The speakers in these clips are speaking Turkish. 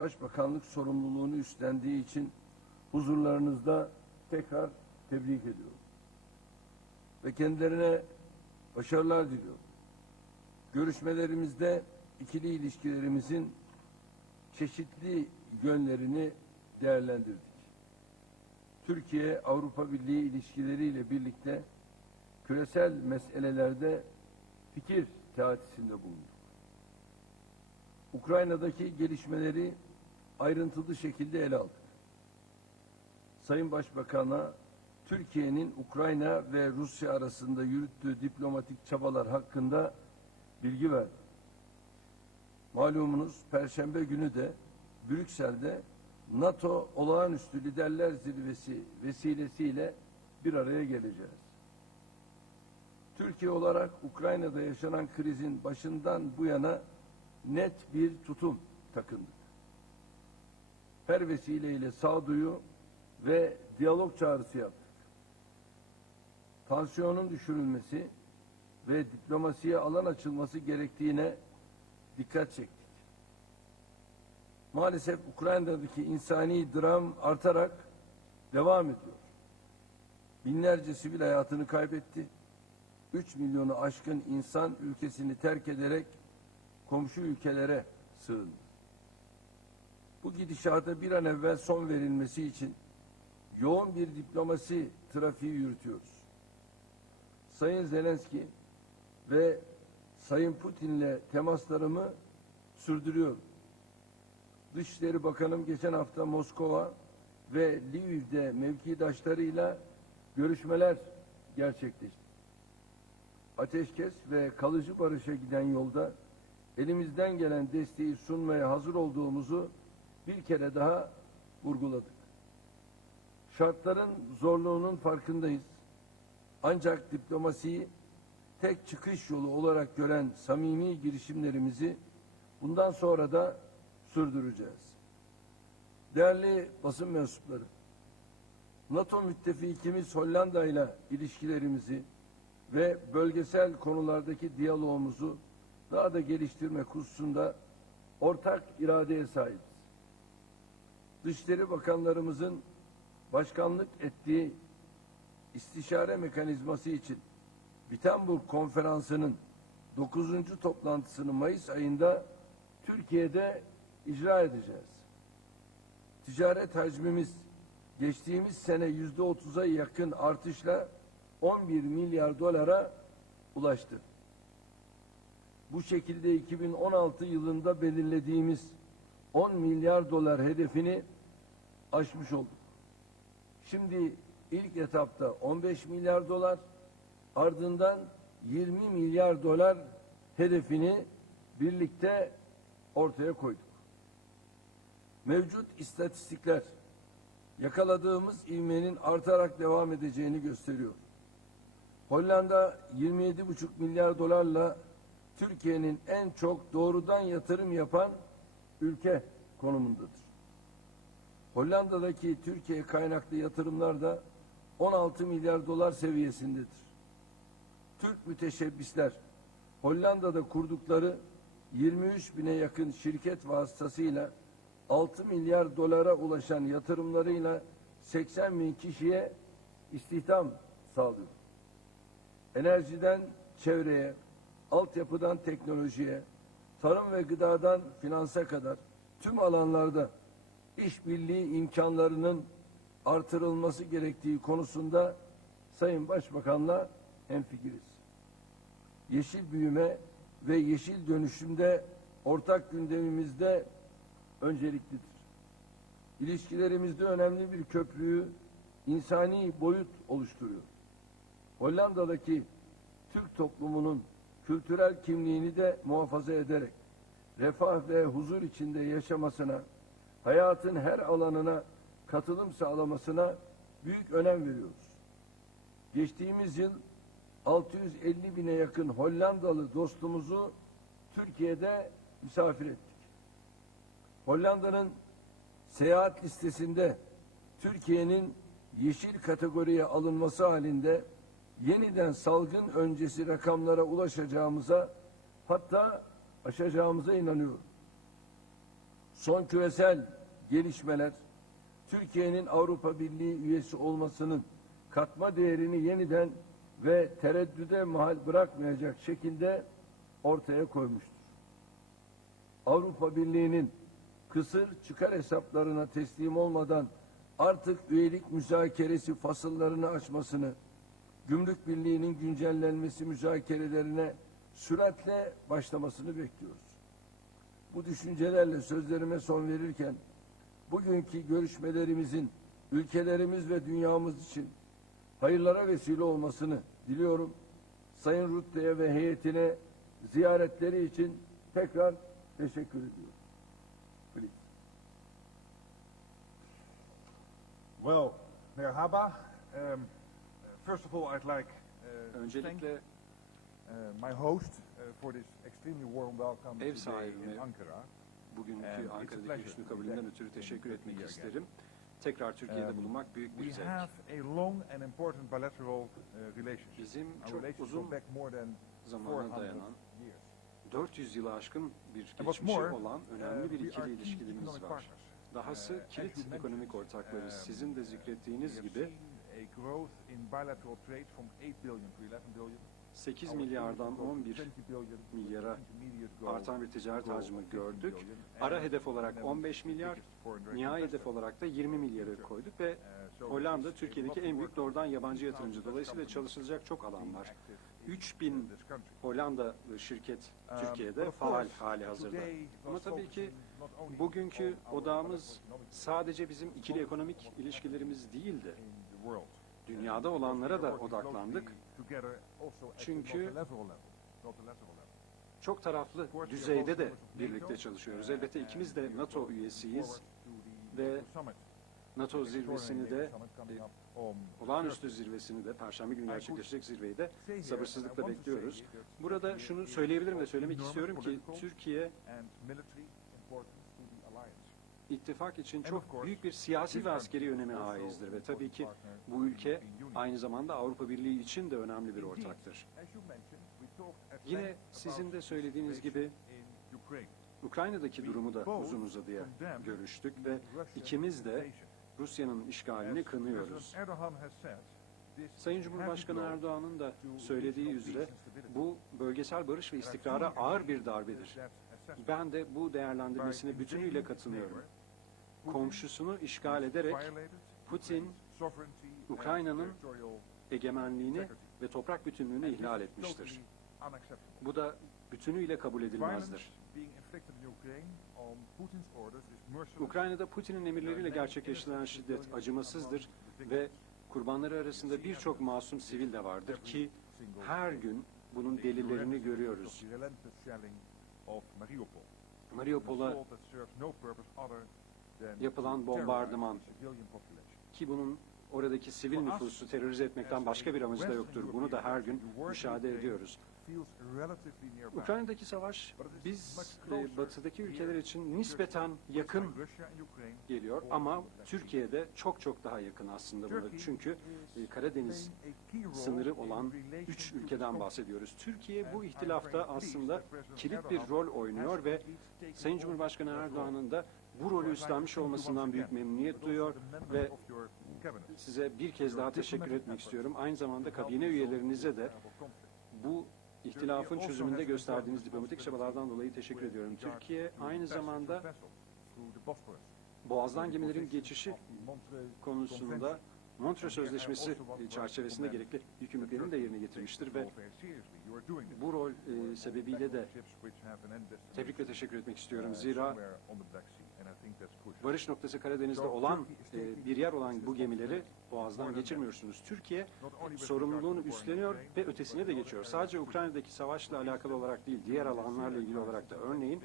Başbakanlık sorumluluğunu üstlendiği için huzurlarınızda tekrar tebrik ediyorum. Ve kendilerine başarılar diliyorum. Görüşmelerimizde ikili ilişkilerimizin çeşitli yönlerini değerlendirdik. Türkiye Avrupa Birliği ilişkileriyle birlikte küresel meselelerde fikir teatisinde bulunduk. Ukrayna'daki gelişmeleri ayrıntılı şekilde ele aldık. Sayın Başbakan'a Türkiye'nin Ukrayna ve Rusya arasında yürüttüğü diplomatik çabalar hakkında bilgi verdi. Malumunuz Perşembe günü de Brüksel'de NATO Olağanüstü Liderler Zirvesi vesilesiyle bir araya geleceğiz. Türkiye olarak Ukrayna'da yaşanan krizin başından bu yana net bir tutum takındık. Her vesileyle sağduyu ve diyalog çağrısı yaptık. Tansiyonun düşürülmesi ve diplomasiye alan açılması gerektiğine dikkat çektik. Maalesef Ukrayna'daki insani dram artarak devam ediyor. Binlerce sivil hayatını kaybetti. 3 milyonu aşkın insan ülkesini terk ederek komşu ülkelere sığındı. Bu gidişata bir an evvel son verilmesi için yoğun bir diplomasi trafiği yürütüyoruz. Sayın Zelenski ve Sayın Putin'le temaslarımı sürdürüyorum. Dışişleri Bakanım geçen hafta Moskova ve Lviv'de mevkidaşlarıyla görüşmeler gerçekleşti. Ateşkes ve kalıcı barışa giden yolda elimizden gelen desteği sunmaya hazır olduğumuzu bir kere daha vurguladık. Şartların zorluğunun farkındayız. Ancak diplomasiyi tek çıkış yolu olarak gören samimi girişimlerimizi bundan sonra da sürdüreceğiz. Değerli basın mensupları, NATO müttefikimiz Hollanda ile ilişkilerimizi ve bölgesel konulardaki diyalogumuzu daha da geliştirmek hususunda ortak iradeye sahibiz. Dışişleri Bakanlarımızın başkanlık ettiği istişare mekanizması için Wittenberg Konferansı'nın 9. toplantısını Mayıs ayında Türkiye'de icra edeceğiz. Ticaret hacmimiz geçtiğimiz sene yüzde otuza yakın artışla 11 milyar dolara ulaştı. Bu şekilde 2016 yılında belirlediğimiz 10 milyar dolar hedefini aşmış olduk. Şimdi ilk etapta 15 milyar dolar ardından 20 milyar dolar hedefini birlikte ortaya koyduk. Mevcut istatistikler yakaladığımız ivmenin artarak devam edeceğini gösteriyor. Hollanda 27,5 milyar dolarla Türkiye'nin en çok doğrudan yatırım yapan ülke konumundadır. Hollanda'daki Türkiye kaynaklı yatırımlar da 16 milyar dolar seviyesindedir. Türk müteşebbisler Hollanda'da kurdukları 23 bine yakın şirket vasıtasıyla 6 milyar dolara ulaşan yatırımlarıyla 80 bin kişiye istihdam sağlıyor. Enerjiden çevreye, altyapıdan teknolojiye, tarım ve gıdadan finansa kadar tüm alanlarda işbirliği imkanlarının artırılması gerektiği konusunda Sayın Başbakan'la hemfikiriz. Yeşil büyüme ve yeşil dönüşümde ortak gündemimizde önceliklidir. İlişkilerimizde önemli bir köprüyü insani boyut oluşturuyor. Hollanda'daki Türk toplumunun kültürel kimliğini de muhafaza ederek refah ve huzur içinde yaşamasına, hayatın her alanına katılım sağlamasına büyük önem veriyoruz. Geçtiğimiz yıl 650 bine yakın Hollandalı dostumuzu Türkiye'de misafir ettik. Hollanda'nın seyahat listesinde Türkiye'nin yeşil kategoriye alınması halinde yeniden salgın öncesi rakamlara ulaşacağımıza hatta aşacağımıza inanıyorum. Son küresel gelişmeler Türkiye'nin Avrupa Birliği üyesi olmasının katma değerini yeniden ve tereddüde mahal bırakmayacak şekilde ortaya koymuştur. Avrupa Birliği'nin kısır çıkar hesaplarına teslim olmadan artık üyelik müzakeresi fasıllarını açmasını, Gümrük Birliği'nin güncellenmesi müzakerelerine süratle başlamasını bekliyoruz. Bu düşüncelerle sözlerime son verirken bugünkü görüşmelerimizin ülkelerimiz ve dünyamız için hayırlara vesile olmasını diliyorum. Sayın Rutte'ye ve heyetine ziyaretleri için tekrar teşekkür ediyorum. Please. Well, merhaba. Um, first of all, I'd like uh, to thank Öncelikle uh, my host uh, for this extremely warm welcome Ev Ankara. bugünkü Ankara'daki pleasure üstün to be kabulünden ötürü teşekkür etmek isterim. Tekrar Türkiye'de Um, bulunmak büyük bir zevk. have a long and important bilateral relationship. Bizim çok uzun zamana 400 dayanan, years. 400 yılı aşkın bir geçmişi more, olan uh, önemli bir ikili ilişkilerimiz var. Dahası Uh, kilit ekonomik ortaklarız. um, Sizin de zikrettiğiniz gibi growth in bilateral trade from 8 billion to 11 billion. 8 Our milyardan aim is to go to 11 20 billion, milyara artan bir ticaret hacmi of 50 gördük. Ara hedef olarak Netherlands 15 is the milyar, nihai hedef olarak da 20 milyarı koyduk ve Hollanda Türkiye'deki en büyük doğrudan yabancı yatırımcı. Dolayısıyla çalışılacak çok alan var. active in 3000 this country. Hollanda şirket Türkiye'de faal hali hazırda. Ama tabii ki bugünkü economic sadece bizim ikili ekonomik ilişkilerimiz değildi. Dünyada olanlara da odaklandık. Çünkü. Çok taraflı düzeyde de birlikte çalışıyoruz. Elbette ikimiz de NATO üyesiyiz ve NATO zirvesini de olağanüstü zirvesini de Perşembe günü gerçekleşecek zirveyi de sabırsızlıkla bekliyoruz. Burada şunu söyleyebilirim ve söylemek istiyorum ki Türkiye ittifak için çok büyük bir siyasi ve askeri öneme haizdir ve tabii ki bu ülke aynı zamanda Avrupa Birliği için de önemli bir ortaktır. Yine sizin de söylediğiniz gibi Ukrayna'daki durumu da uzun uzadıya görüştük ve ikimiz de Rusya'nın işgalini kınıyoruz. Sayın Cumhurbaşkanı Erdoğan'ın da söylediği üzere bu bölgesel barış ve istikrara ağır bir darbedir. Ben de bu değerlendirmesine bütünüyle katılıyorum. Komşusunu işgal ederek Putin, Ukrayna'nın egemenliğini ve toprak bütünlüğünü ihlal etmiştir. Bu da bütünüyle kabul edilmezdir. Ukrayna'da Putin'in emirleriyle gerçekleştirilen şiddet acımasızdır ve kurbanları arasında birçok masum sivil de vardır ki her gün bunun delillerini görüyoruz. Mariupol'a yapılan bombardıman ki bunun oradaki sivil nüfusu terörize etmekten başka bir amacı da yoktur. Bunu da her gün müşahede ediyoruz. Ukrayna'daki savaş biz e, batıdaki ülkeler için nispeten yakın geliyor ama Türkiye'de çok çok daha yakın aslında buna. Çünkü e, Karadeniz sınırı olan üç ülkeden bahsediyoruz. Türkiye bu ihtilafta aslında kilit bir rol oynuyor ve Sayın Cumhurbaşkanı Erdoğan'ın da bu rolü üstlenmiş olmasından büyük memnuniyet duyuyor ve size bir kez daha teşekkür etmek istiyorum. Aynı zamanda kabine üyelerinize de bu ihtilafın çözümünde gösterdiğiniz diplomatik çabalardan dolayı teşekkür ediyorum. Türkiye aynı zamanda Boğaz'dan gemilerin geçişi konusunda Montreux Sözleşmesi çerçevesinde gerekli yükümlülüklerini de yerine getirmiştir ve bu rol e, sebebiyle de tebrik ve teşekkür etmek istiyorum. Zira varış noktası Karadeniz'de olan e, bir yer olan bu gemileri Boğaz'dan geçirmiyorsunuz. Türkiye sorumluluğunu üstleniyor ve ötesine de geçiyor. Sadece Ukrayna'daki savaşla alakalı olarak değil, diğer alanlarla ilgili olarak da örneğin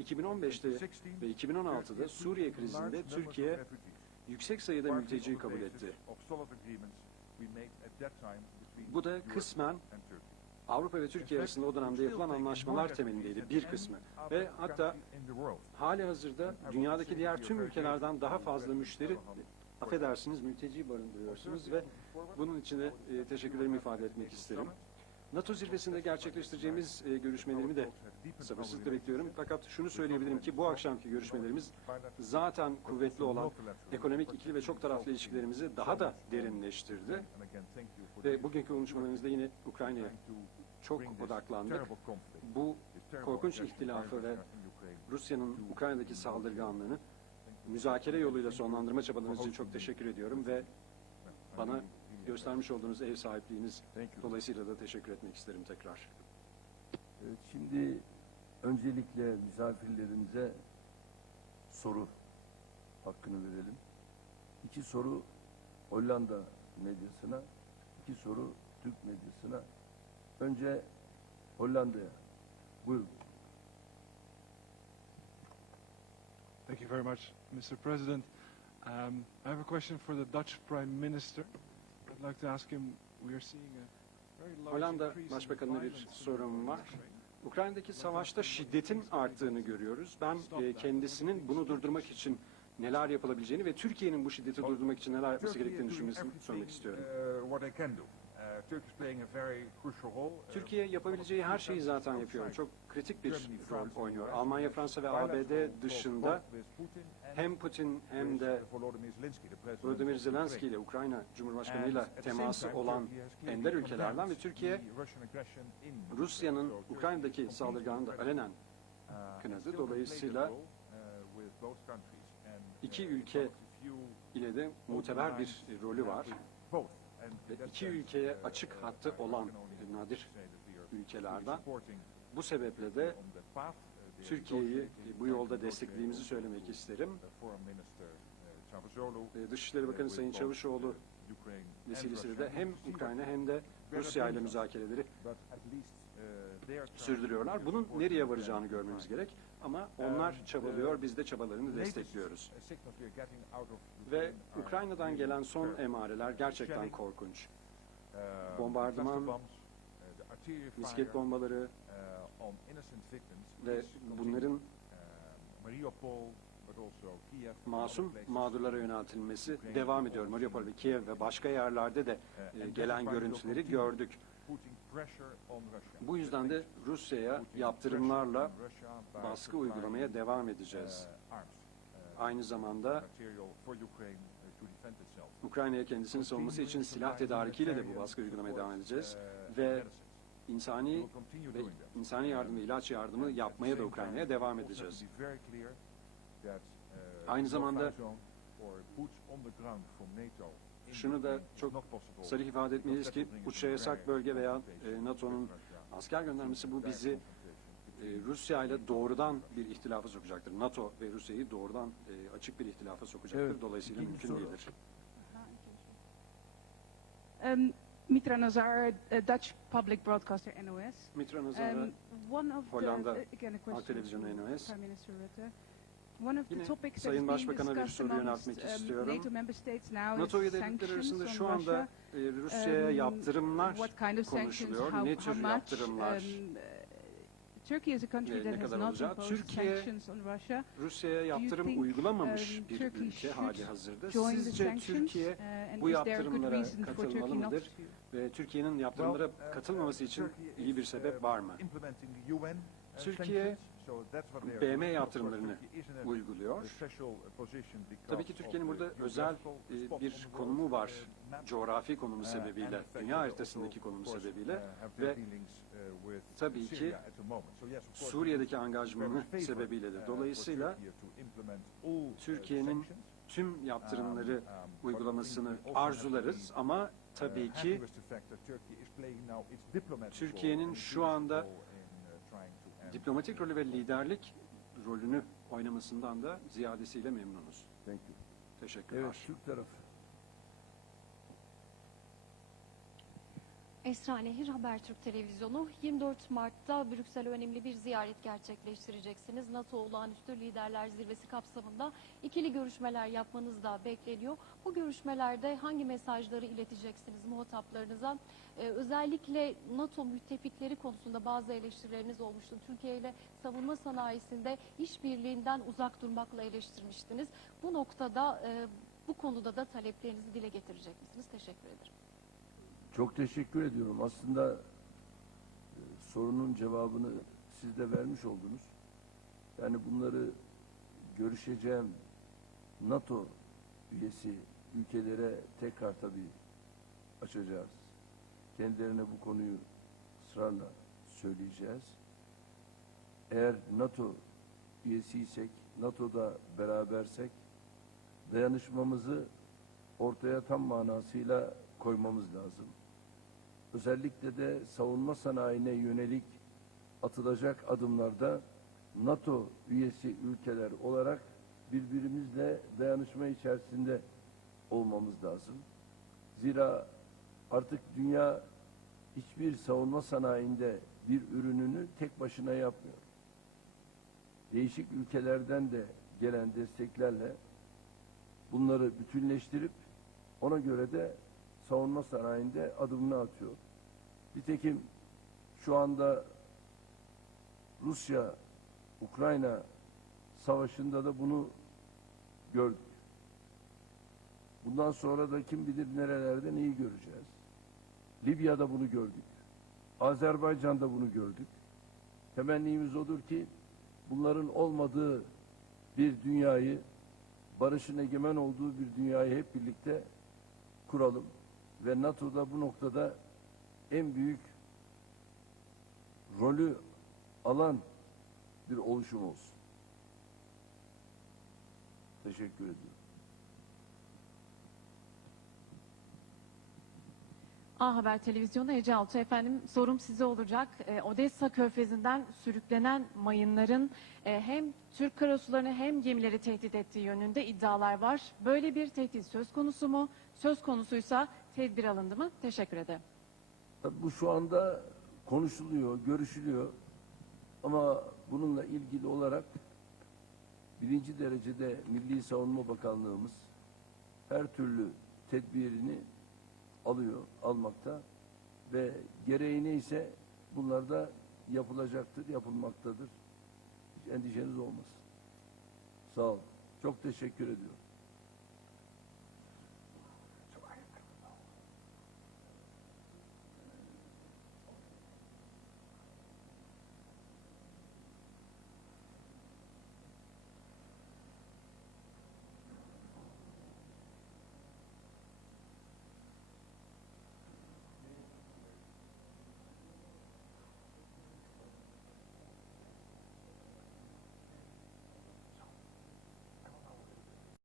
2015'te ve 2016'da Suriye krizinde Türkiye yüksek sayıda mülteciyi kabul etti. Bu da kısmen Avrupa ve Türkiye arasında o dönemde yapılan anlaşmalar temelindeydi. bir kısmı. Ve hatta hali hazırda dünyadaki diğer tüm ülkelerden daha fazla müşteri affedersiniz mülteci barındırıyorsunuz ve bunun için de e, teşekkürlerimi ifade etmek isterim. NATO zirvesinde gerçekleştireceğimiz e, görüşmelerimi de sabırsızlıkla bekliyorum. Fakat şunu söyleyebilirim ki bu akşamki görüşmelerimiz zaten kuvvetli olan ekonomik ikili ve çok taraflı ilişkilerimizi daha da derinleştirdi. Ve bugünkü konuşmalarımızda yine Ukrayna'ya çok odaklandık. Bu korkunç ihtilafı ve Rusya'nın Ukrayna'daki saldırganlığını müzakere yoluyla sonlandırma çabalarınız için çok teşekkür ediyorum ve bana göstermiş olduğunuz ev sahipliğiniz dolayısıyla da teşekkür etmek isterim tekrar. Evet, şimdi öncelikle misafirlerimize soru hakkını verelim. İki soru Hollanda medyasına, iki soru Türk medyasına. Önce Hollanda'ya. Buyurun. Thank you very much, Mr. President. Um, I have a question for the Dutch Prime Minister. Hollanda Başbakanı'na bir sorum var. Ukrayna'daki savaşta şiddetin arttığını görüyoruz. Ben e, kendisinin bunu durdurmak için neler yapılabileceğini ve Türkiye'nin bu şiddeti durdurmak için neler yapması gerektiğini düşünmesini sormak istiyorum. Türkiye yapabileceği her şeyi zaten yapıyor. Çok kritik bir rol oynuyor. Almanya, Fransa ve ABD dışında hem Putin hem de Volodymyr Zelenski ile Ukrayna Cumhurbaşkanı ile teması olan ender ülkelerden ve Türkiye Rusya'nın Ukrayna'daki saldırganını da alenen kınadı. Dolayısıyla iki ülke ile de muteber bir rolü var. Ve iki ülkeye açık hattı olan nadir ülkelerden. Bu sebeple de Türkiye'yi bu yolda desteklediğimizi söylemek isterim. Ee, Dışişleri Bakanı Sayın Çavuşoğlu vesilesiyle de hem Ukrayna hem de Rusya ile müzakereleri sürdürüyorlar. Bunun nereye varacağını görmemiz gerek. Ama onlar çabalıyor, biz de çabalarını destekliyoruz. Ve Ukrayna'dan gelen son emareler gerçekten korkunç. Bombardıman, misket bombaları ve bunların masum mağdurlara yöneltilmesi devam ediyor. Mariupol ve Kiev ve başka yerlerde de e, gelen görüntüleri gördük. Bu yüzden de Rusya'ya yaptırımlarla baskı uygulamaya devam edeceğiz. Aynı zamanda Ukrayna'ya kendisini savunması için silah tedarikiyle de bu baskı uygulamaya devam edeceğiz. Ve insani ve insani yardım ve ilaç yardımı yapmaya da Ukrayna'ya devam edeceğiz. Aynı zamanda şunu da çok sarı ifade etmeliyiz ki uçuşa yasak bölge veya e, NATO'nun asker göndermesi bu bizi e, Rusya ile doğrudan bir ihtilafa sokacaktır. NATO ve Rusya'yı doğrudan e, açık bir ihtilafa sokacaktır. Evet, Dolayısıyla ikinci mümkün soru. değildir. Um, Mitra Nazar, uh, Dutch public broadcaster NOS. Mitra Nazar'a Um, Hollanda the, uh, again a question Halk Televizyonu NOS. Prime Minister Rutte. Sayın Başbakan'a bir discussed soru yöneltmek um, istiyorum. NATO member states now NATO is üyeleri sanctions arasında on şu anda Russia. e, Rusya'ya Um, yaptırımlar what kind of sanctions, konuşuluyor. how, Ne tür much? yaptırımlar? Um, uh, Turkey is a country that has not imposed Türkiye, sanctions on Russia. Rusya'ya yaptırım think, uygulamamış um, bir Turkey ülke should hali hazırda. Join the Sizce sanctions, Türkiye uh, and bu is there a good yaptırımlara reason for Turkey katılmalı not mıdır? to? Ve Türkiye'nin yaptırımlara katılmaması için iyi bir sebep var mı? Türkiye BM yaptırımlarını uyguluyor. Tabii ki Türkiye'nin burada özel e, bir konumu var. Coğrafi konumu sebebiyle, dünya haritasındaki konumu sebebiyle ve tabii ki Suriye'deki angajmanı sebebiyledir. Dolayısıyla Türkiye'nin tüm yaptırımları uygulamasını arzularız ama tabii ki Türkiye'nin şu anda diplomatik rolü ve liderlik rolünü oynamasından da ziyadesiyle memnunuz. Thank you. Teşekkürler. Evet, Türk tarafı. Esra Nehir Habertürk Televizyonu 24 Mart'ta Brüksel'e önemli bir ziyaret gerçekleştireceksiniz. NATO Olağanüstü Liderler Zirvesi kapsamında ikili görüşmeler yapmanız da bekleniyor. Bu görüşmelerde hangi mesajları ileteceksiniz muhataplarınıza? Ee, özellikle NATO müttefikleri konusunda bazı eleştirileriniz olmuştu. Türkiye ile savunma sanayisinde işbirliğinden uzak durmakla eleştirmiştiniz. Bu noktada e, bu konuda da taleplerinizi dile getirecek misiniz? Teşekkür ederim. Çok teşekkür ediyorum. Aslında sorunun cevabını siz de vermiş oldunuz. Yani bunları görüşeceğim NATO üyesi ülkelere tekrar tabii açacağız. Kendilerine bu konuyu ısrarla söyleyeceğiz. Eğer NATO üyesiysek, NATO'da berabersek dayanışmamızı ortaya tam manasıyla koymamız lazım. Özellikle de savunma sanayine yönelik atılacak adımlarda NATO üyesi ülkeler olarak birbirimizle dayanışma içerisinde olmamız lazım. Zira artık dünya hiçbir savunma sanayinde bir ürününü tek başına yapmıyor. Değişik ülkelerden de gelen desteklerle bunları bütünleştirip ona göre de savunma sanayinde adımını atıyor. Nitekim şu anda Rusya Ukrayna savaşında da bunu gördük. Bundan sonra da kim bilir nerelerde neyi göreceğiz. Libya'da bunu gördük. Azerbaycan'da bunu gördük. Temennimiz odur ki bunların olmadığı bir dünyayı, barışın egemen olduğu bir dünyayı hep birlikte kuralım. Ve NATO'da bu noktada en büyük rolü alan bir oluşum olsun. Teşekkür ediyorum. A Haber Televizyonu Ece Altuğ efendim sorum size olacak. Ee, Odessa Körfezi'nden sürüklenen mayınların e, hem Türk karasularını hem gemileri tehdit ettiği yönünde iddialar var. Böyle bir tehdit söz konusu mu? Söz konusuysa tedbir alındı mı? Teşekkür ederim. Tabii bu şu anda konuşuluyor, görüşülüyor. Ama bununla ilgili olarak birinci derecede Milli Savunma Bakanlığımız her türlü tedbirini alıyor, almakta ve gereği neyse bunlar da yapılacaktır, yapılmaktadır. Hiç endişeniz olmasın. Sağ olun. Çok teşekkür ediyorum.